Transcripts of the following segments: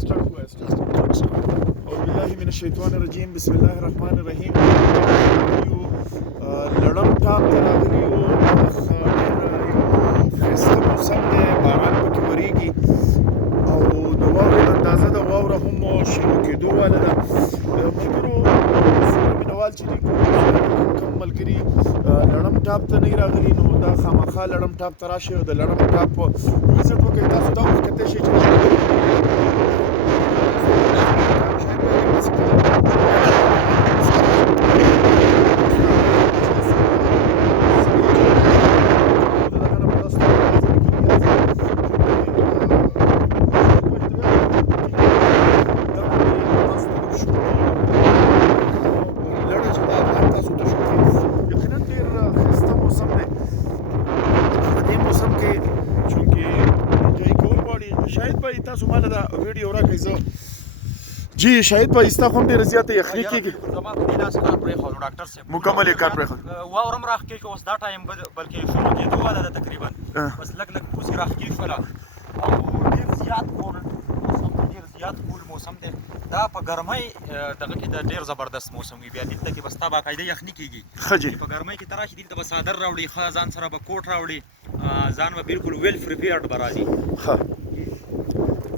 أعوذ بالله من الشیطان الرجیم بسم الله الرحمن الرحیم لړم ټاپ ته راغلي یو ښایسته موسم دی باران پکې ورېږي او د واورې اندازه د واوره هم شروع کېدو واله ده ملګرو مینوال چې دي کوم ملګري لړم ټاپ ته نه راغلي نو دا خامخا لړم ټاپ ته راشئ او د لړم ټاپ وزټ وکړئ تاسو دا وخت کتلی شئ چې تاسو مالا دا ویډیو راکړئ زه جی شاهد بھائی ستا خو هم ډېره زیاته یخني کېږي زما په دې لاس کار پرېښود ډاکټر صاحب مکمل یې کار پرېښود واوره هم راښکې شوه اوس دا ټایم بلکې شروع کېدو واله ده تقریبا بس لږ لږ پوسې راښکې شوله او ډېر زیات کولډ موسم دی ډېر زیات کولډ موسم دی دا په ګرمۍ دغه کې د ډېر زبردست موسم وي بیا دلته کې به ستا باقاعده یخني کېږي ښه جي په ګرمۍ کې ته راشي دلته به څادر راوړي ښه ځان سره به کوټ راوړي ځان به بالکل ویل پریپیرډ به راځي ښه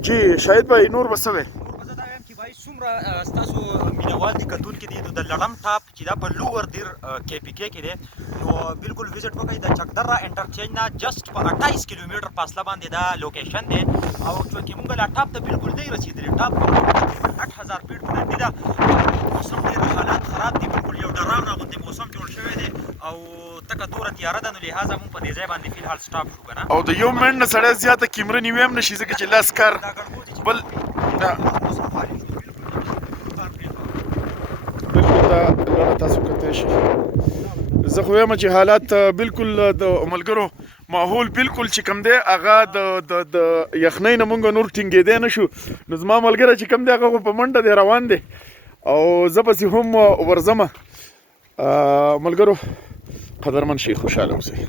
جی شاهد بھائی نور به څه وی څومره ستاسو مینوال دي کتونکي دي د لړم ټاپ چې دا په لوور دیر KPK کې دی نو بالکل وزټ وکړئ د چکدره انټرچینج نه جسټ په 28 کیلومتر فاصله باندې دا لوکیشن دی او چې موږ لا ټاپ ته بالکل نه رسیدلی ټاپ تقریبا 8000 فیټ باندې ده موسم ډېر حالات خراب دي بالکل یو ډراونه غوندې موسم جوړ شوی دی او تکه توره تیاره ده نو لهذا موږ په دې ځای باندې فی الحال سټاپ شو که نه او د یو منټ نه سړی زیاته کیمره نیوی هم نشي ځکه چې لاس کار بل تاسو کتلی شئ زه خو وایم چې حالات بالکل د ملګرو ماحول بالکل چې کوم دی هغه د یخنۍ نه مونږ نور ټینګېدی نه شو نو زما ملګری چې کوم دی هغه خو په منډه دی روان دی او زه پسې هم ورځمه ملګرو قدرمن شئ خوشحاله اوسئ